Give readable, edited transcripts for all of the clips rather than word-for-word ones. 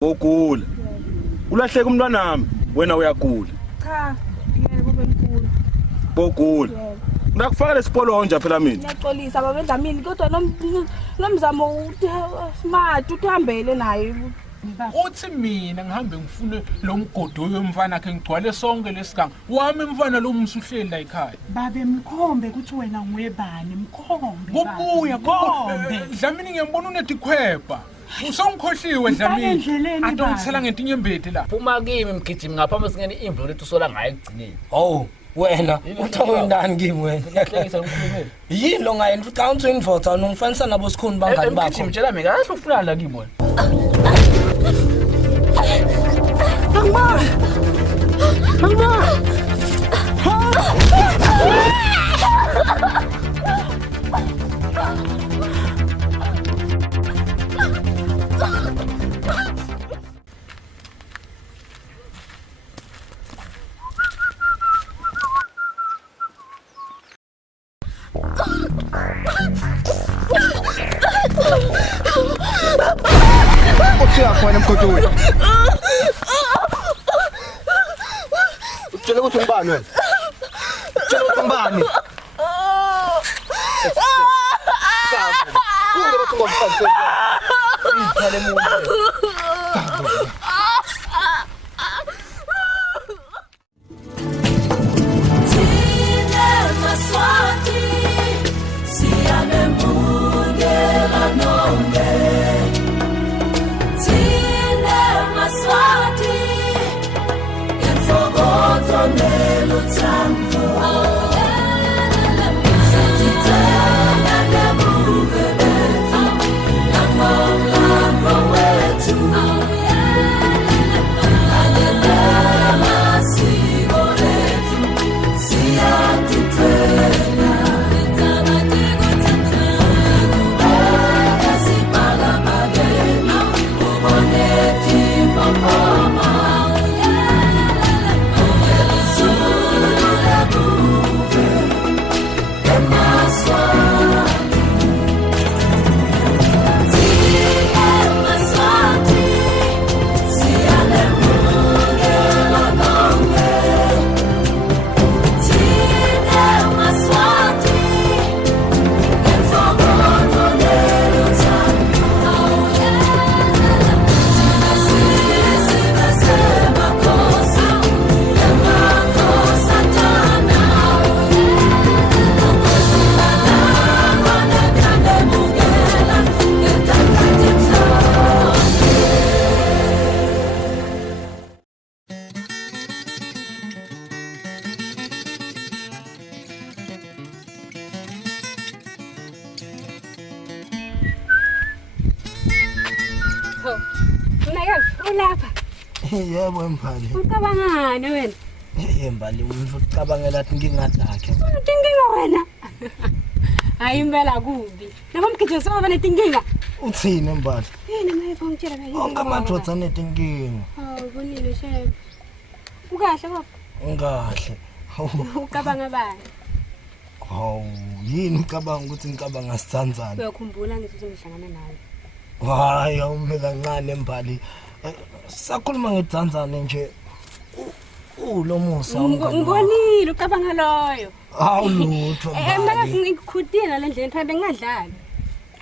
Ogula. Ulahleka umntwana nami, wena uyagula. Cha, yebo bemkhulu. Bogula. Ngakufaka lesipolo nje phela mina. Ngiyaxolisa baba Dlamini kodwa nomzamo smart uthambele naye. Uthi mina ngihambe ngifune lo mgodo wemfana akhe ngigcwale sonke lesiganga. Wami mfana lo umsuhleli la ekhaya. Babe mkhombe ukuthi wena nguyebani mkhombe. Kubuya khombe. Dlamini ngiyambona unetikhweba. Usongikhohliwe Dlamini. Atongisela ngentinyembeti la. Phuma kimi mgijimi ngaphambi singene imvelo lethu sola ngaye egcineni. Oh, wena uthawendani kimi wena? Ngiyahlekisa ngikhulumile. Yini lo ngaye count 24 ungifanisa nabo sikhuni bangani bakho. Mgijimi tshela mina kahle ufuna la kimi wena. Uthia khona emgodweni. Utshela ukuthi ngibani wena? Utshela ukuthi ngibani? Kule bathi ngomfasela. Iphele umuntu. Ulapha. Yebo mphali. Ucabangani wena? Yembali umuntu ucabangela athi ngingathi lakhe. Utinkinga wena. Hayi impela kubi. Nabo mgijimi soba netinkinga. Uthini mbali? Yini mayifa ngitshela kahle. Onke amadoda anetinkinga. Hawu kunile shame. Ukahle baba? Ungahle. Ucabanga bani? Hawu yini ucabanga ukuthi ngicabanga sithandzana? Uyakhumbula ngithi ngihlangana nawe. Hayi awume kancane mbali. Sakhuluma ngedzandzane nje. Lo musa Ngibonile ucabanga loyo. Hawu lutho mbali. Mina ngikukhutile lendlela thambe ngingadlali.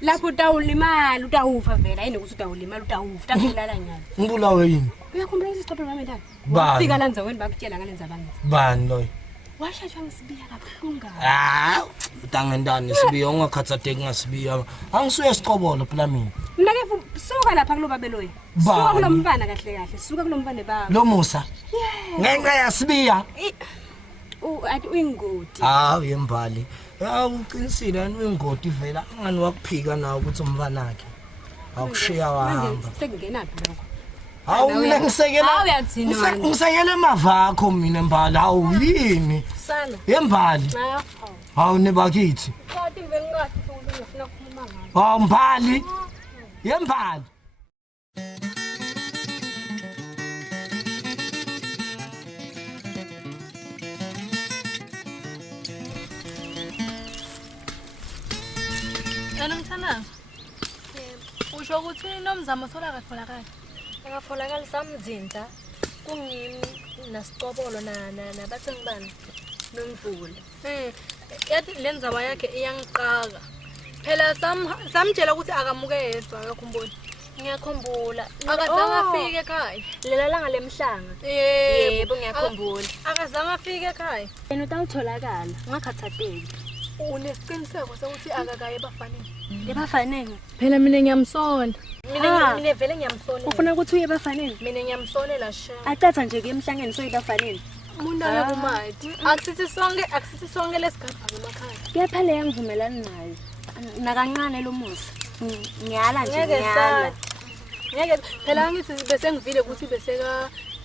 Lapho utawulimala utawufa vela ayini ukuthi utawulimala utawufa takulala nyana. Ngibulawe yini? Uyakhumbula isixoxo nami ndani? Bani? Wafika la nzaweni bakutshela ngalenza bangithi. Bani loyo? Washashwa ngisibiya kabuhlungu. Utangendani sibiya ungakhathateki ngasibiya. Angisuye siqobolo phela mina. Mina ke suka lapha kulo babeloyi. Suka kulomfana kahle kahle. Suka kulomfana baba. Lo Musa. Ngenxa yasibiya. Athi uyingodi. Hawu yembali. Uqinisile yini uyingodi vela angani wakuphika nawe ukuthi umfana wakhe. Akushiya wahamba. Sekungenaphi lokho? Hawu mina ngisekela. Hawu uyathini manje? Ngisekela emavakho mina mbali. Hawu yini? Sana. Yembali. Hawu nebakithi. Kodwa ivele ngathi ngifuna ukukhuluma ngayo. Hawu mbali. Yembali. Mthana. Usho ukuthi nomzamo sola katholakala. Akafolakala samzinza kungimi naSiqobolo nabathengi bani nomvula. Yathi lenzaba yakhe iyangiqaka. Phela samtshela ukuthi akamuke yedwa akakhumbuli. Ngiyakhumbula. Akazange afike ekhaya. Lela langa lemhlanga. Yebo ngiyakhumbula. Akazange afike ekhaya. Yena utawutholakala, ungakhathateki. Unesiqiniseko sokuthi akakaye ebafaneni. Ebafaneni. Phela mina ngiyamsona. Mina vele ngiyamsonela. Ufuna ukuthi uye ebafaneni? Mina ngiyamsonela sha. Acatha nje emhlangeni soyibafaneni. Umuntu akakumathi. Akusithi sonke lesigaba emakhaya. Kepha le yangivumelana nayo. Nakancane lo musa. Ngiyala nje Ngeke ngiyala. Ngeke phela ngithi bese ngivile ukuthi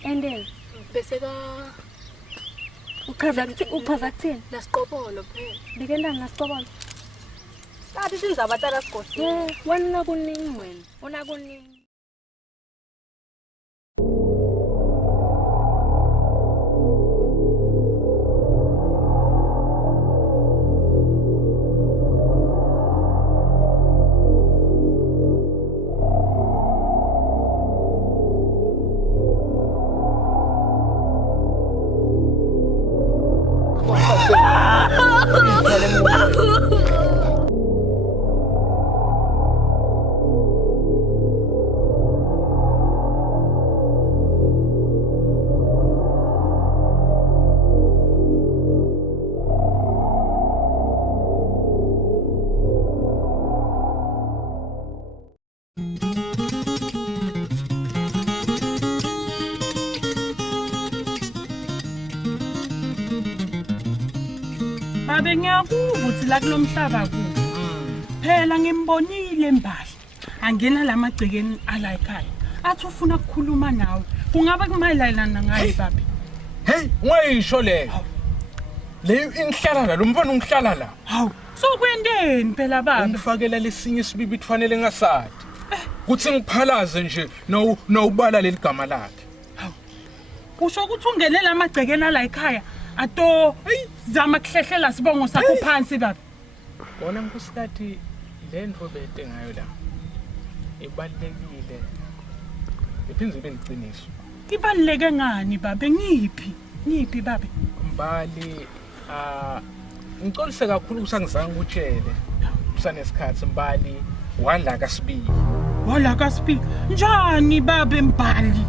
Endeni. beseka Uchaza kuthini? naSiqobolo phela. Bikendani naSiqobolo? Kathi sinzabatala sigodi. Wena kuningi wena. Una kuningi. Babe ngiyakuva uthi la kulomhlaba ku. Phela ngimbonile Mbali. Angena lamagcekeni ala ekhaya. Athi ufuna ukukhuluma nawe. Kungabe kumayelana ngaye babe? Hey, ngayisho le. Le ingihlala lo mfana ungihlala la. Hawu, sokwendeni phela babe? Ungifakela lesinye isibibi kufanele ngasathi. Kuthi ngiphalaze nje nawubala leligama lakhe. Hawu. Kusho ukuthi ungene lamagcekeni ala ekhaya. Ato, zama kuhlehlela sibongo sakho phansi babe. Bona nkosikathi le nto bete ngayo la. Ibalekile. Iphindze ibe liqiniso. Ibaluleke ngani babe? Ngiphi babe? Mbali ngicolise kakhulu usangizange utshele. Usanesikhathi Mbali wala kaSibili. Wala kaSibili. Njani babe Mbali?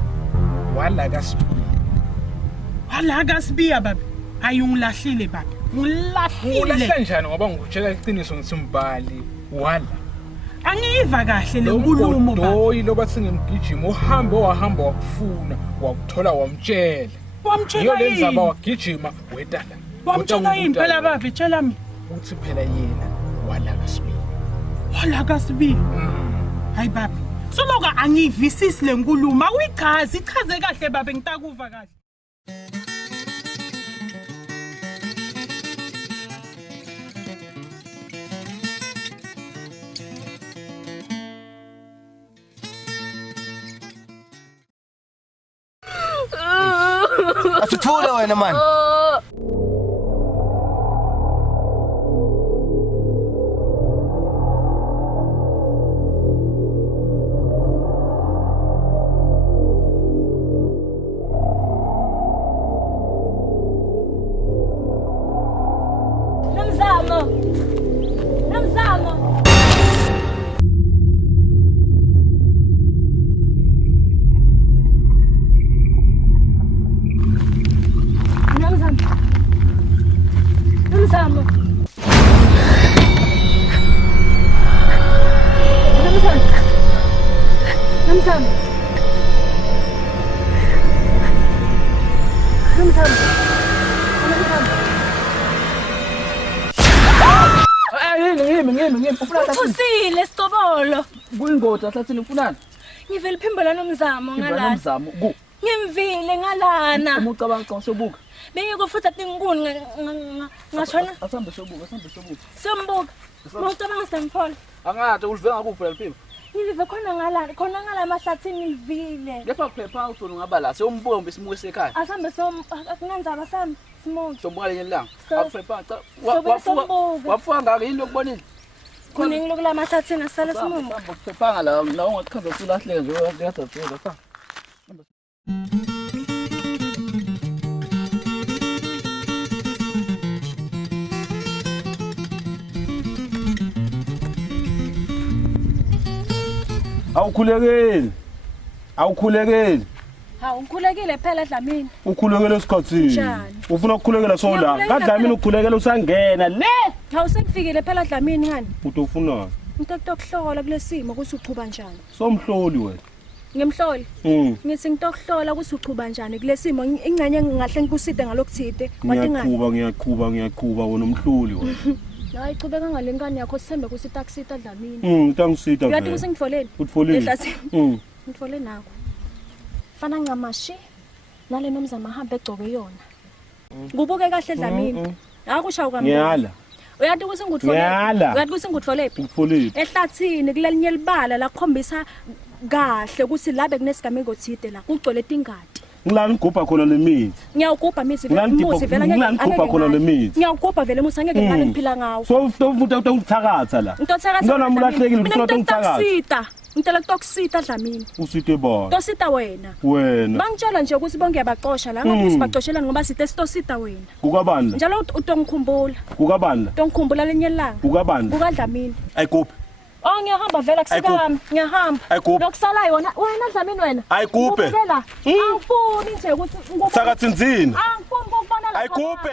Wala kaSibili. Wala kaSibili babe. Ayungilahlile babe. Ngilahlile. Ulahla njani ngoba ngikutshela iqiniso ngithi Mbali wala. Angiyiva kahle lenkulumo babe. Doyi lo bathi ngimgijima uhambe wahamba wakufuna wakuthola wamtshela. Wamtshela Iyo yini? lenzaba wagijima wedala. Wamtshela yini phela babe? Tshela mina. Uthi phela yena wala kaSibili. Wala kaSibili. Hayi babe. Soloka angiyivisisi lenkulumo. Uyichaze, ichaze kahle babe ngitakuva kahle. Asithule wena man. Namzamo. Ngimi ufuna Uthusile Siqobolo. kuyingoda ahlathini ufunani? Ngivela phimbola nomzamo ngalana. Nomzamo ku. Ngimvile ngalana. Umucabanga xa sobuka. Bengiko futhi atingkuni ngashona. Asambe sobuka. Sombuka. Mawucabanga semphola. Angade ulive ngakuphi la liphimbo? Ngivive khona ngala mahlathini ngivile. Kepha kuphepha uthona ngaba la sewumbombe isimuke sekhaya. Asambe akunenzaba sami simuke. Sobuka lenye ilanga. So- Akuphepha cha. Sombuka. Wafuka ngake yini lokubonile? Kuningi lokula mahlathini asala simuke. Kuphepha la ungakhaza usulahleke nje uyathatha sa. Awukhulekeli. Awukhulekeli. Ha ukhulekile phela Dlamini. Ukhulekela esikhathini. Njani? Ufuna ukukhulekela sola. Ngiyakhulekela Kadlamini ukukhulekela usangena le. Hawu sekufikile phela Dlamini ngani? Utofuna. Ngitokto kuhlola kulesimo ukuthi uchuba njani. Somhloli wena. Ngimhloli. Ngithi ngitokuhlola ukuthi uchuba njani kulesimo ingcenye ngahle ngikuside ngalokuthide. Ngiyaqhuba wena umhloli wena. Hayi chubeka ngalenkani yakho sithembe ukuthi taxita Dlamini. Ngitangisita vele. Uyathi usengitfoleni? Utfoleni. Ehlathini. Ngitfole nakho. Fana ngamashi nale nomzama ahambe egcobe yona. Kubuke kahle Dlamini. Akushawu kambi. Ngiyala. Uyathi ukuthi ngutfole. Uyathi ukuthi ngutfole phi? Utfoleni. Ehlathini kulelinye libala la khombisa kahle ukuthi labe kunesigameko thide la kugcwele tingadi. Ngilani ngigubha khona lemithi. Ngiyawugubha mithi vele musi vele ngilani ngigubha khona lemithi. Ngiyawugubha vele musi angeke ngale ngiphila ngawo. So ufuta ukuthakatha la. Ngitothakatha. Ngona mulahlekile ufuna ukuthakatha. Ngitela kutokusita Dlamini. Usite bona. Tosita wena. Wena. Bangitshela nje ukuthi bonke yabaxosha la ngabe sibaxoshela ngoba site sitosita wena. Kukabani? Njalo utongikhumbula. Kukabani? Tongikhumbula lenye ilanga. Kukabani? KukaDlamini. Ayikuphi. Oh ngiyahamba vela kusikami. Ngiyahamba. Lokusala yona wena Dlamini wena. Ayikuphi. Angifuni nje ukuthi ngikubona. Sakatsinzini. Angifuni ukubona la. Ayikuphi.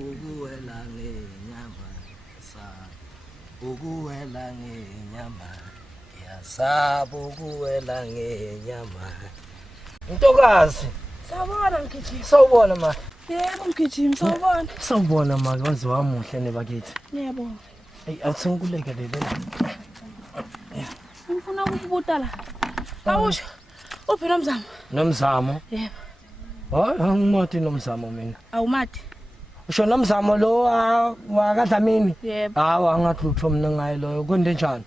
Ukuwela ngenyama ukuwela ngenyama ukuwela ngenyama Ntokazi Sawubona mgijimi. sawubona ma Yebo mgijimi sawubona. sawubona ma wazi wamuhle nebakithi Yebo. hey awusengikuleke lele Ngifuna ukubuta la. Awusho. Uphi nomzamo? nomzamo Yebo. hayi angimothi nomzamo mina Awumati. usho nomzamo lo wakadlamini Yebo. hawa angahlutho mina ngayi loyo kwende njani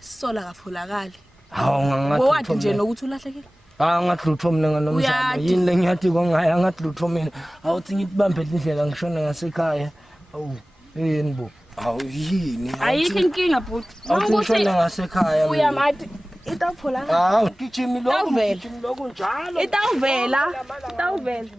Sisola kafulakali. hawu Wathi nje nokuthi ulahlekile. angahlutho mina nganomzamo Uyathi. yini lengiyathi kongayi angahlutho mina awuthi ngibambe indlela ngishona ngasekhaya awu yini bo awu yini Ayikho inkinga bhuti. awuthi ngishona ngasekhaya mina Uyamati. Itawuvela. hawu gijimi Itawuvela. lokhu njalo Itawuvela. Itawuvela.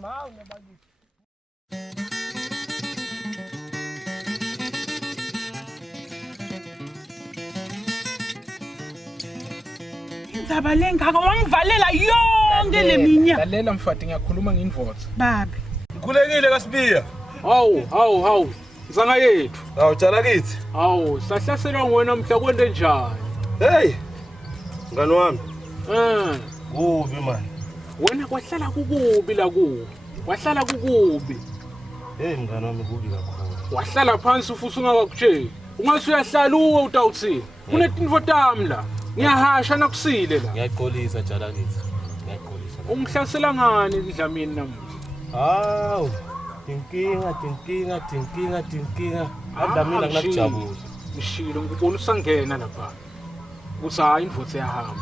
Indzaba lengaka wangivalela yonke leminyaka. Lalela mfati ngiyakhuluma nginvoza. Babe. Ukhulekile kaSibiya. Hawu. Nzanga yethu. Hawu tshala kithi. Hawu, sahlaselwa ngwena mhla kwende njani? Hey. Ngani wami? Kubi man. Wena kwahlala kukubi la kubi. Wahlala kukubi. Hey mngani wami kubi kakhulu. Wahlala phansi futhi ungakutsheli. Ungase uyahlala uwe utawuthini. Kunetinvo tami la. Ngiyahasha nakusile la. Ngiyaqolisa tshala kithi. Ngiyaqolisa. Ungihlasela ngani Dlamini namuhla? Hawu. Tinkinga. Adlamini akunakujabula. Ngishilo ngikubona usangena lapha. Kuthi hayi imvutho yahamba.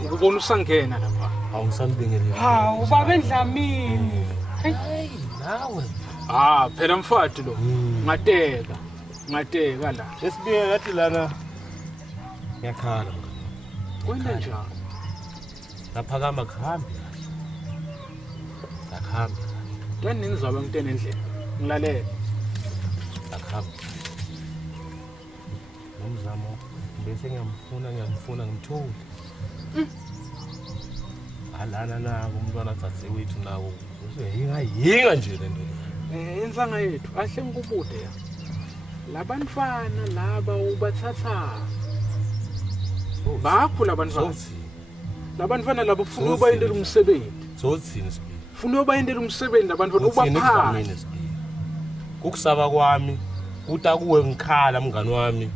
Ngikubona usangena lapha. Awusanibingelele. Hawu babe Dlamini. hey nawe Phela mfati lo. Ngateka la. Esibiya yathi lana. Ngiyakhala. Kwenda njani? Laphakama kuhambi. Akhambi. Yini ngizobe ngitene endlela. Ngilalela. Akhambi. Nomzamo bese ngiyamfuna ngimthole. Alana nako umntwana tsatse-wethu nawo. Useyinga nje le nto. Insanga yethu ahle ngikubude ya. Labantwana laba ubathatha. Bakho labantwana. Labantwana labo ufuna ubayendela umsebenzi. Sothini Sibiya? Ufuna ubayendela umsebenzi labantwana ubaphathe. Kukusaba kwami kuta kuwe ngikhala mngani wami.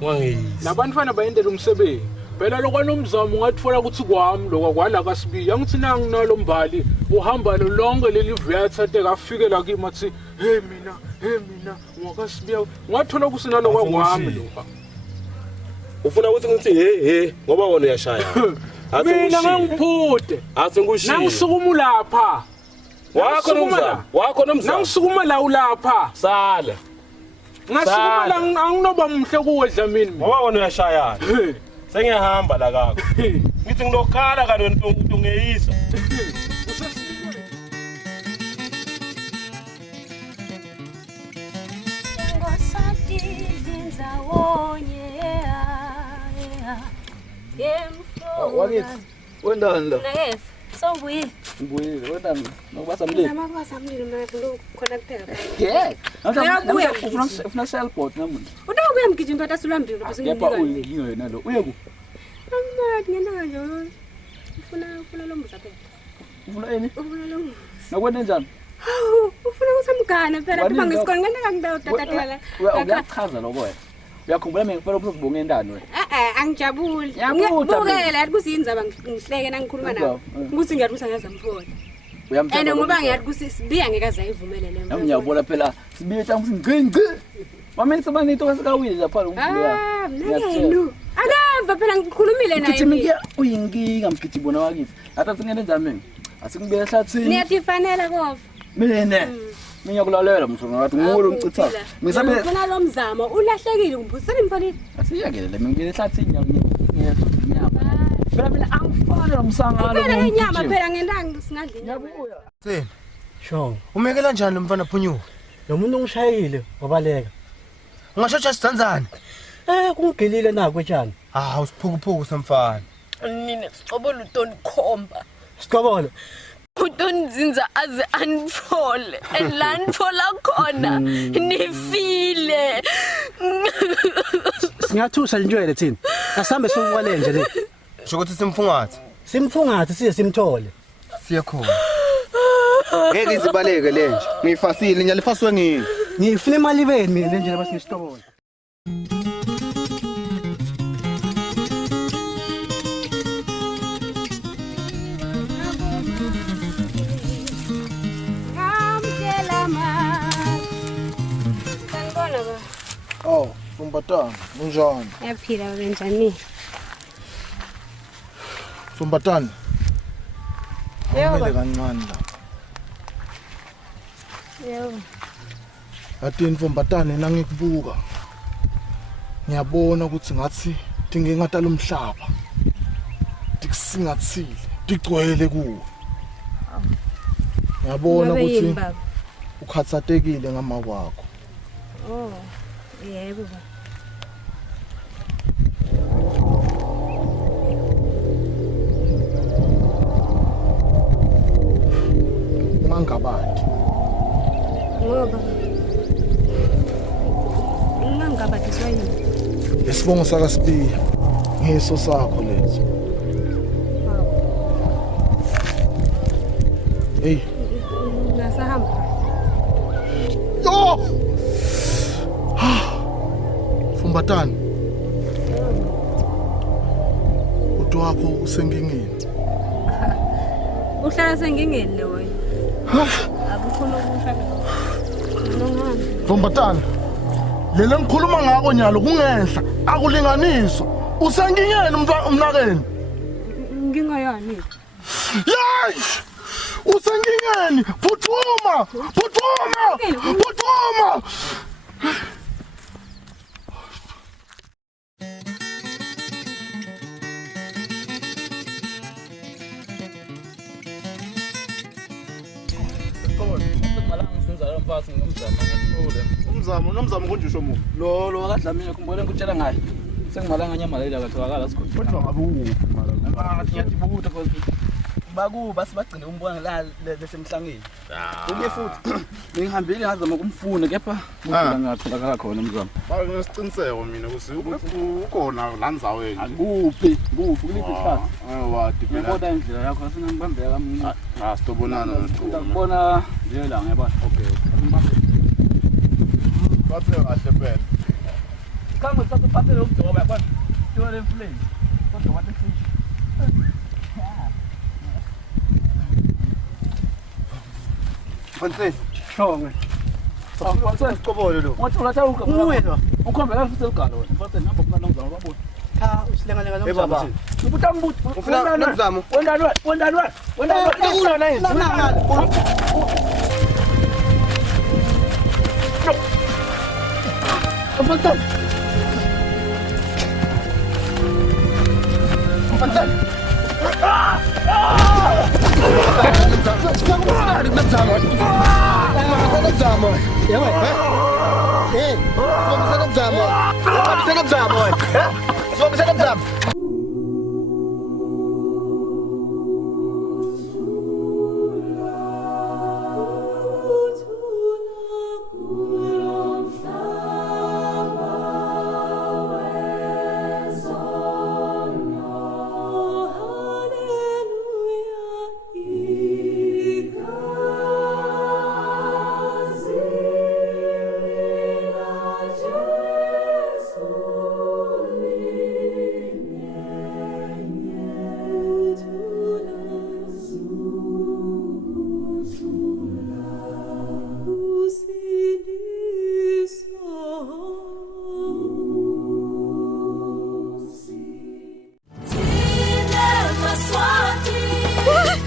Ungangeyisi. Labantwana bayendela umsebenzi. Phela lokwanomzamo ungatfola ukuthi kwami lokwakwala kaSibiya ngithi nangi nalo mbali uhamba lonke leli vyathathe kafike la kimi athi hey mina ngwakaSibiya ngathola kusinalo kwakwami lokho. Ufuna ukuthi ngithi he ngoba wona uyashaya. Mina ngangiphude. Athi ngushiya. Nangisukuma lapha. Wakho nomzamo. Nangisukuma la ulapha. Sala. Ngasukuma anginoba mhle kuwe Dlamini. Ngoba wena uyashayana. Sengiyahamba la kako. Ngithi ngilokhala kanti ungeyisa. Wakithi wendani la? Yes. Songibuye. Ngibuyile wendani nokubasamlilo. Nama kwasamlilo mina ngifuna khona kuphela. Yeah. Uyabuya Ufuna sailboat namuhla. Ubuya mgijima phakathi ulambile bese Kepha nginika. uyena lo. Uye ku. Anginathi ngenalo. Ufuna lo mbuza phela. Ufuna yini? Ufuna lo mbuza. Nakwenda njani? Ufuna ukusamgana phela kuba ngisikole ngeke ngidawutatela. Uyachaza lokho wena. Uyakhumbula mina ngifuna ukuzibonga endani wena. Angijabuli. Ngiyabutha Ngibukela yathi kusiyindzaba ngihleke nangikhuluma nawe. Ukuthi ngiyathi ngiyazamthola. And ngoba ngiyathi kusibiya ngeke azayivumele le nami ngiyabona phela sibiye tanga ngcinci. Mama nisebanito kasikawile lapha ngifika. Ngiyakutshela. Akava phela ngikhulumile naye. Ngithi mina uyinkinga mgidi bona wakithi. Atha singene njani mina? Asikubeka ehlathini. Niyafanele kofa. Mina ngiyakulalela msonga ngathi nguwe umcitha. Ngisabe ngifuna lo mzamo ulahlekile ngibusela imfanele. Asiyakele mina ngiyele ehlathini ngiyakunyama. Phela mina angifana nomsangalo. Phela inyama phela ngendanga singadli inyama. Sena. Shongo. Umekela njani umfana Phunyuka? Lo muntu ungishayile wabaleka. Ungashotsha sidanzani? Kungigilile nako etshani. Usiphukuphuku semfana. Nini sicobole utoni khomba. Sicobole. Utoni zinza aze anithole. La nithola khona nifile. Singathusa njwele thina. Asihambe sokwale nje le. Sho ukuthi simfungathe. Simfungathe siye simthole. Siye khona. Ngeke izibaleke le nje. Ngiyifasile nyalifaswe ngini. Ngifuna imali beni mina nje basi ngisitobole. Oh, Sumbatana, unjani? Yaphila benjani? Sumbatana. Awumele kancane la. Yebo. Athi Mfumbatane nangikubuka. Ngiyabona ukuthi ngathi dingengatala umhlaba. Dikusingathile, digcwele kuwo. Ngiyabona ukuthi ukhathatekile ngama kwakho. Oh, yebo. Ungangabadi. Ngoba ungangabadiswa yini? Lesibongo sakaSibiya ngeso sakho lezo. Hey. Ngasahamba. Yo! Mfumbatane. Udo wakho usenkingeni. Uhlala sengingeni le wena. Akukhona ukusha. Mfumbatane. Lele ngikhuluma ngako nyalo kungehla akulinganiswa. Usenkingeni umnakeni. Ngingayani? Yay! Usenkingeni, phuthuma! Phuthuma! Phuthuma! Nomzamo konje shomo. Lo wakadlamini kumbona ngikutshela ngayo. Sengimalanga nyamalela kathiwakala sikhona. Kodwa ngabe ukuphi mara? Ngiyathi bukude cause bakuba sibagcine umbona la lesemhlangeni. Uke futhi ngihambile ngazama ukumfuna kepha ngidla ngatholakala khona umzamo. Ba ngesiciniseko mina ukuthi ukhona la ndzaweni. Kuphi kuliphi isikhathi? Wadi phela. Ngibona indlela yakho asingibambeka kamncane. Sitobonana nesithuba. Ngibona nje la ngiyabona. Okay. Bathe kahle phela. Kama uthatha uphathele ukudoma yabona. Yona emfuleni. Kodwa wathi fish. Mfundisi, Shonge. Mfundisi Qobolo lo. Wathi ulatha Uwena. ukhombe la futhi egalo wena. Mfundisi namba kumana ngizama babona. Cha usilengalenga lo mzamo. Ubuta mbuthi. Ufuna nomzamo. Wendani. Ukhona naye.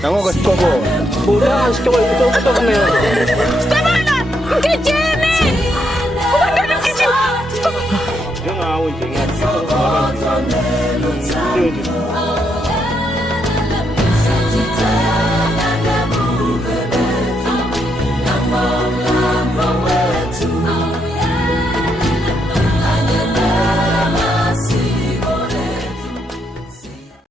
Nangoka sikobo. Bulan sikobo betul kena. Stefana, ngijimi. Ukwandani ngijimi. Njengawe nje ngiyathi